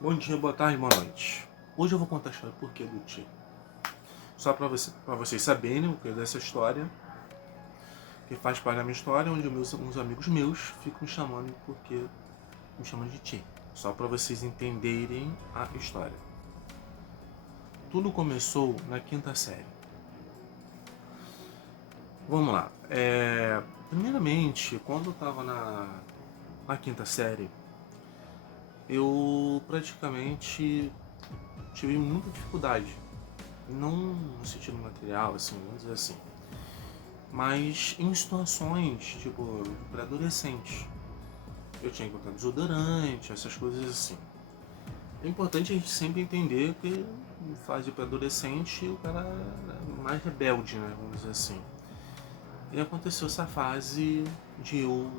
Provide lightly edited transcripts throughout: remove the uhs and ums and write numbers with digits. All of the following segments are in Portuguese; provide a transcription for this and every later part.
Bom dia, boa tarde, boa noite. Hoje eu vou contar a história do porquê do Tchê. Só pra vocês saberem o que é dessa história, que faz parte da minha história, onde uns amigos meus ficam me chamando porque me chamam de Tchê. Só pra vocês entenderem a história. Tudo começou na quinta série. Vamos lá. Primeiramente, quando eu tava na quinta série, eu praticamente tive muita dificuldade. Não no sentido material, assim, vamos dizer assim, mas em situações, tipo, pré-adolescente. Eu tinha que botar desodorante, essas coisas assim. É importante a gente sempre entender que em fase de pré-adolescente o cara é mais rebelde, né, vamos dizer assim. E aconteceu essa fase de eu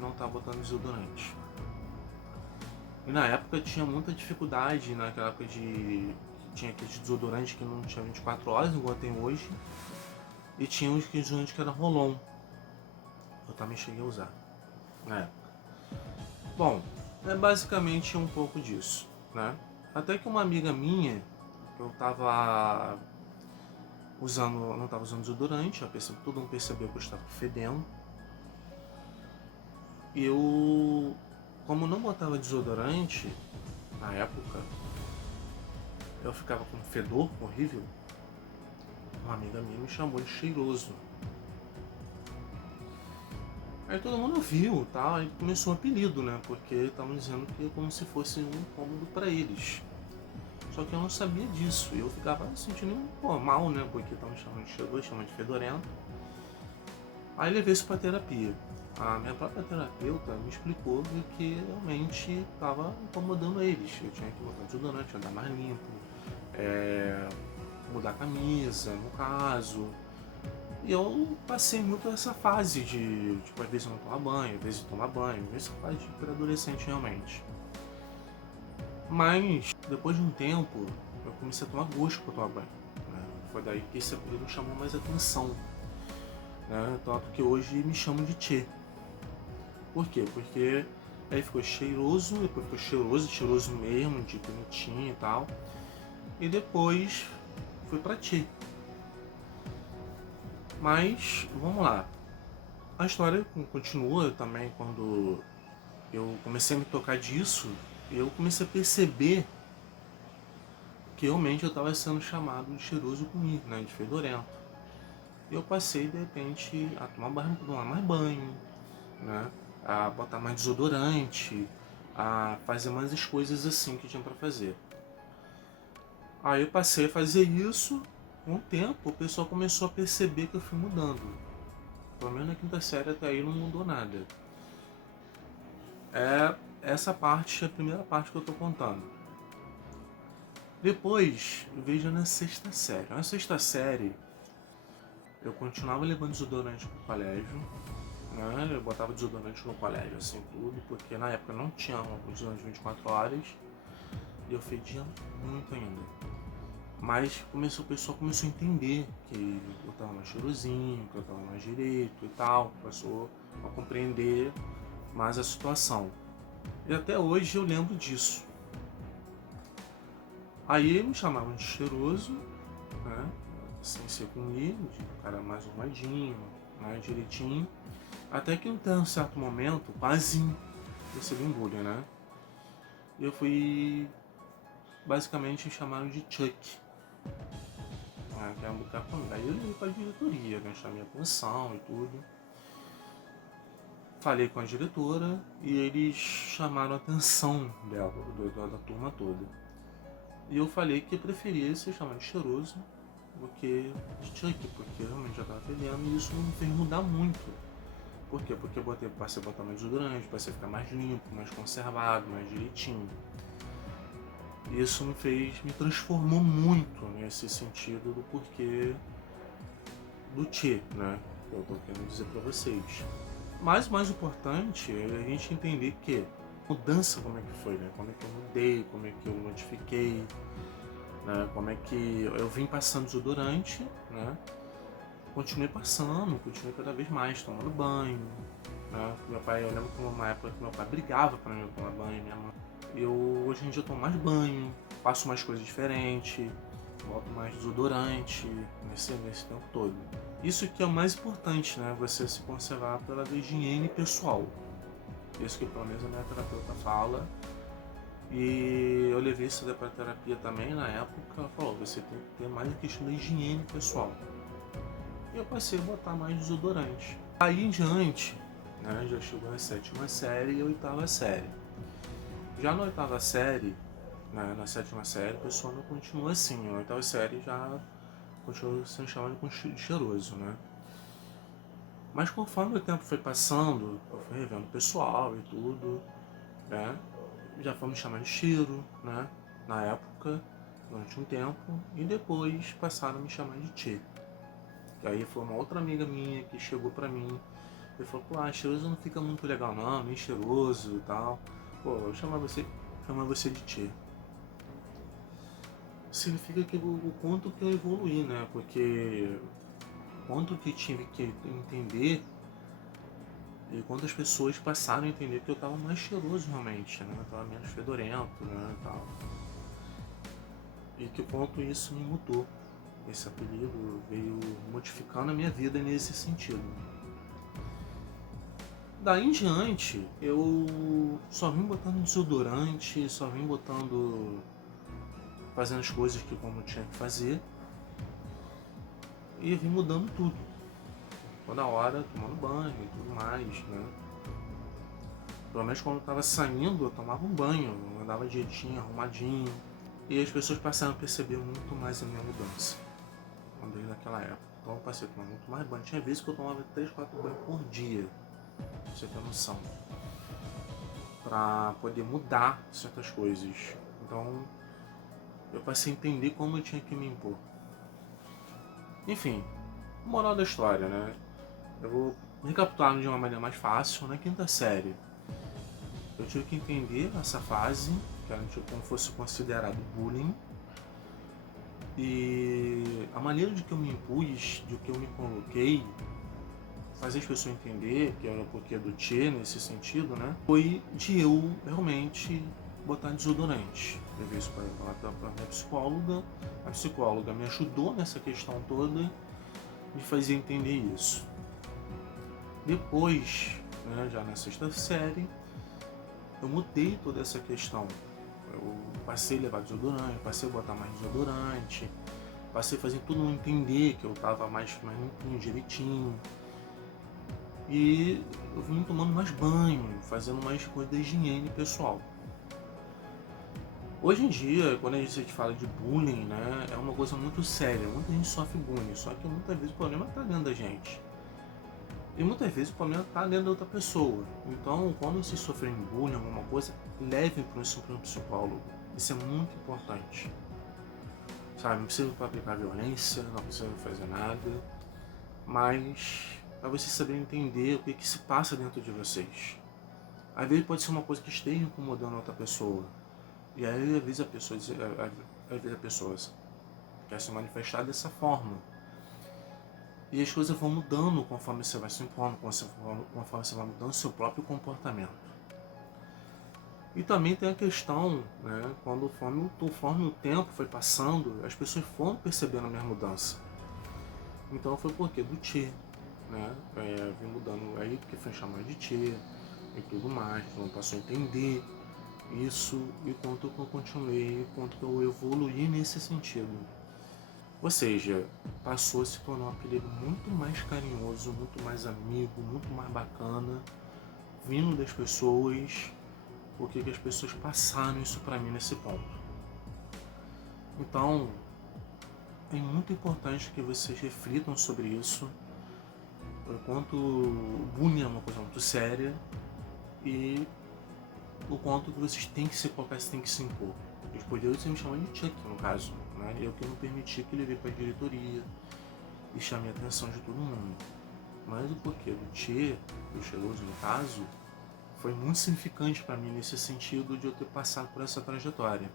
não estar botando desodorante. E na época tinha muita dificuldade, naquela época de... Tinha aquele desodorante que não tinha 24 horas, igual tem hoje. E tinha uns desodorantes que era Rolon. Eu também cheguei a usar na época. Bom, é basicamente um pouco disso, né? Até que uma amiga minha, eu tava usando, não tava usando desodorante, todo mundo percebeu que eu estava fedendo. E eu, como não botava desodorante, na época, eu ficava com um fedor horrível. Uma amiga minha me chamou de cheiroso. Aí todo mundo viu, tá? Aí começou um apelido, né? Porque estavam dizendo que é como se fosse um incômodo pra eles. Só que eu não sabia disso. E eu ficava sentindo mal, né? Porque estavam me chamando de cheiroso, chamando de fedorento. Aí levei isso pra terapia. A minha própria terapeuta me explicou que realmente estava incomodando eles. Eu tinha que botar desodorante, andar mais limpo, mudar a camisa, no caso. E eu passei muito essa fase de, tipo, às vezes eu não tomar banho, às vezes eu tomar banho, essa fase de pré-adolescente realmente. Mas, depois de um tempo, eu comecei a tomar gosto por tomar banho, né? Foi daí que esse apelido chamou mais atenção, né? Tanto que hoje me chamam de Tchê. Por quê? Porque aí ficou cheiroso, depois ficou cheiroso mesmo, de bonitinho e tal. E depois foi pra Tchê. Mas, vamos lá. A história continua também quando eu comecei a me tocar disso. Eu comecei a perceber que realmente eu estava sendo chamado de cheiroso comigo, né, de fedorento. Eu passei de repente a tomar mais banho, né, a botar mais desodorante, a fazer mais as coisas assim que tinha para fazer. Aí eu passei a fazer isso, com o tempo o pessoal começou a perceber que eu fui mudando. Pelo menos na quinta série até aí não mudou nada. Essa parte é a primeira parte que eu tô contando. Depois, veja na sexta série. Na sexta série, eu continuava levando desodorante pro colégio, né? Eu botava desodorante no colégio, assim, tudo, porque na época não tinha um desodorante 24 horas e eu fedia muito ainda. Mas o pessoal começou a entender que eu tava mais cheirosinho, que eu tava mais direito e tal, passou a compreender mais a situação. E até hoje eu lembro disso. Aí me chamavam de cheiroso, né? Sem ser comigo, de cara mais arrumadinho, mais direitinho. Até que em um certo momento, quase recebi um bullying, né? E eu fui basicamente chamado de Chuck. Que é um bocado comigo. Aí eu liguei pra diretoria, né? Chamei a atenção e tudo. Falei com a diretora e eles chamaram a atenção dela, da turma toda. E eu falei que eu preferia ser chamado de cheiroso do que de Chuck, porque realmente já estava fedendo e isso não me fez mudar muito. Por quê? Porque eu passei a botar mais desodorante, passei a ficar mais limpo, mais conservado, mais direitinho. Isso me transformou muito nesse sentido do porquê do Tchê, né? Que eu tô querendo dizer pra vocês. Mas o mais importante é a gente entender que mudança como é que foi, né? Como é que eu mudei, como é que eu modifiquei, né? Como é que eu vim passando desodorante, né? Continuei cada vez mais, tomando banho, né? Meu pai, eu lembro que uma época que meu pai brigava pra mim tomar banho, minha mãe. Eu hoje em dia eu tomo mais banho, faço mais coisas diferentes, boto mais desodorante nesse tempo todo. Isso que é o mais importante, né? Você se conservar pela higiene pessoal. Isso que pelo menos a minha terapeuta fala. E eu levei isso para terapia também na época. Ela falou, você tem que ter mais a questão da higiene pessoal. E eu passei a botar mais desodorante. Aí em diante, né, já chegou a 7ª série e a 8ª série. Já na 8ª série, né, na 7ª série, o pessoal não continua assim. Na 8ª série já continua sendo chamado de cheiroso, né? Mas conforme o tempo foi passando, eu fui revendo o pessoal e tudo, né? Já foi me chamar de cheiro, né? Na época, durante um tempo, e depois passaram a me chamar de Tchê. E aí foi uma outra amiga minha que chegou pra mim e falou, pô, cheiroso não fica muito legal não, nem cheiroso e tal. Pô, eu chamar você de Tchê. Significa que o quanto que eu evoluí, né? Porque o quanto que tive que entender e quantas pessoas passaram a entender que eu tava mais cheiroso realmente, né? Eu tava menos fedorento, né? E tal. E que o quanto isso me mudou. Esse apelido veio modificando a minha vida nesse sentido. Daí em diante, eu só vim botando desodorante, só vim fazendo as coisas que como tinha que fazer. E vim mudando tudo. Toda hora, tomando banho e tudo mais, né? Pelo menos quando eu tava saindo, eu tomava um banho, eu andava direitinho, arrumadinho. E as pessoas passaram a perceber muito mais a minha mudança. Desde naquela época. Então eu passei a tomar muito mais banho. Tinha vezes que eu tomava 3, 4 banhos por dia. Pra você ter noção. Pra poder mudar certas coisas. Então eu passei a entender como eu tinha que me impor. Enfim, moral da história, né? Eu vou recapitular de uma maneira mais fácil. Na 5ª série, eu tive que entender essa fase, que era tipo, como fosse considerado bullying. E a maneira de que eu me impus, de que eu me coloquei, fazer as pessoas entender que era o porquê do Tchê nesse sentido, né? Foi de eu realmente botar desodorante. Eu vi isso para minha psicóloga. A psicóloga me ajudou nessa questão toda de fazer entender isso. Depois, né, já na 6ª série, eu mudei toda essa questão. Eu passei a levar desodorante, passei a botar mais desodorante, passei a fazer todo mundo entender que eu tava mais limpinho, direitinho. E eu vim tomando mais banho, fazendo mais coisa da higiene pessoal. Hoje em dia, quando a gente fala de bullying, né, é uma coisa muito séria. Muita gente sofre bullying, só que muitas vezes o problema está dentro da gente. E muitas vezes o problema está dentro da outra pessoa. Então, quando vocês sofrem bullying, alguma coisa, levem para um psicólogo. Isso é muito importante. Sabe, não precisa aplicar violência, não precisa fazer nada. Mas para vocês saberem entender o que se passa dentro de vocês. Às vezes pode ser uma coisa que esteja incomodando a outra pessoa. E aí às vezes a pessoa quer se manifestar dessa forma. E as coisas vão mudando conforme você vai se impondo, conforme você vai mudando o seu próprio comportamento. E também tem a questão, né, conforme o tempo foi passando, as pessoas foram percebendo a minha mudança. Então foi porque do Tchê, né, vim mudando aí, porque foi chamado de Tchê e tudo mais, então passou a entender isso e quanto que eu continuei, quanto que eu evoluí nesse sentido. Ou seja, passou a se tornar um apelido muito mais carinhoso, muito mais amigo, muito mais bacana, vindo das pessoas, porque que as pessoas passaram isso pra mim nesse ponto. Então, é muito importante que vocês reflitam sobre isso, o quanto o bullying é uma coisa muito séria e o quanto que vocês têm que se colocar, vocês têm que se impor. Eles poderiam me chamar de Chuck, no caso, né? Eu que não permiti que ele veio para a diretoria e chamei a atenção de todo mundo. Mas o porquê do Tchê, do cheiroso no caso, foi muito significante para mim nesse sentido de eu ter passado por essa trajetória.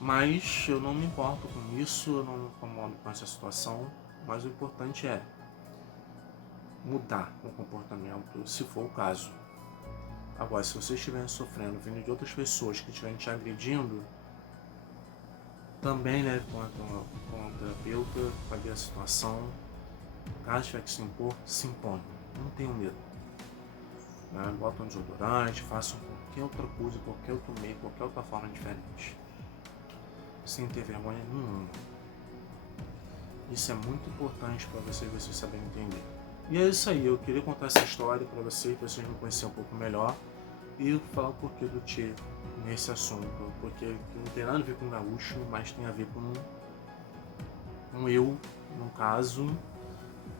Mas eu não me importo com isso, eu não me incomodo com essa situação, mas o importante é mudar o comportamento, se for o caso. Agora, se você estiver sofrendo vindo de outras pessoas que estiverem te agredindo, também leve com um terapeuta para ver a situação. Caso tiver que se impor, se impõe. Não tenham medo. Né? Bota um desodorante, façam qualquer outra coisa, qualquer outro meio, qualquer outra forma diferente. Sem ter vergonha nenhuma. Isso é muito importante para vocês saberem entender. E é isso aí, eu queria contar essa história para vocês me conhecerem um pouco melhor e falar o porquê do Tchê nesse assunto, porque não tem nada a ver com gaúcho, mas tem a ver com eu, no caso,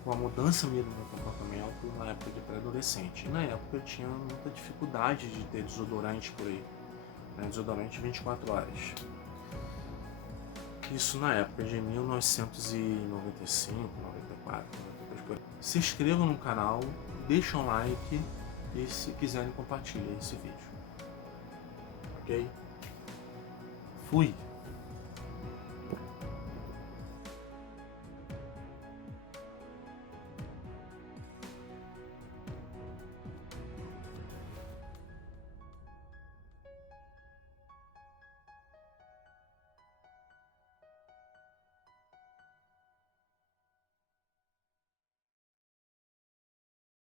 com a mudança minha do meu comportamento na época de pré-adolescente. E na época eu tinha muita dificuldade de ter desodorante por aí, né? Desodorante 24 horas. Isso na época de 1995, 94. Se inscrevam no canal, deixem um like e se quiserem compartilhem esse vídeo. Ok? Fui!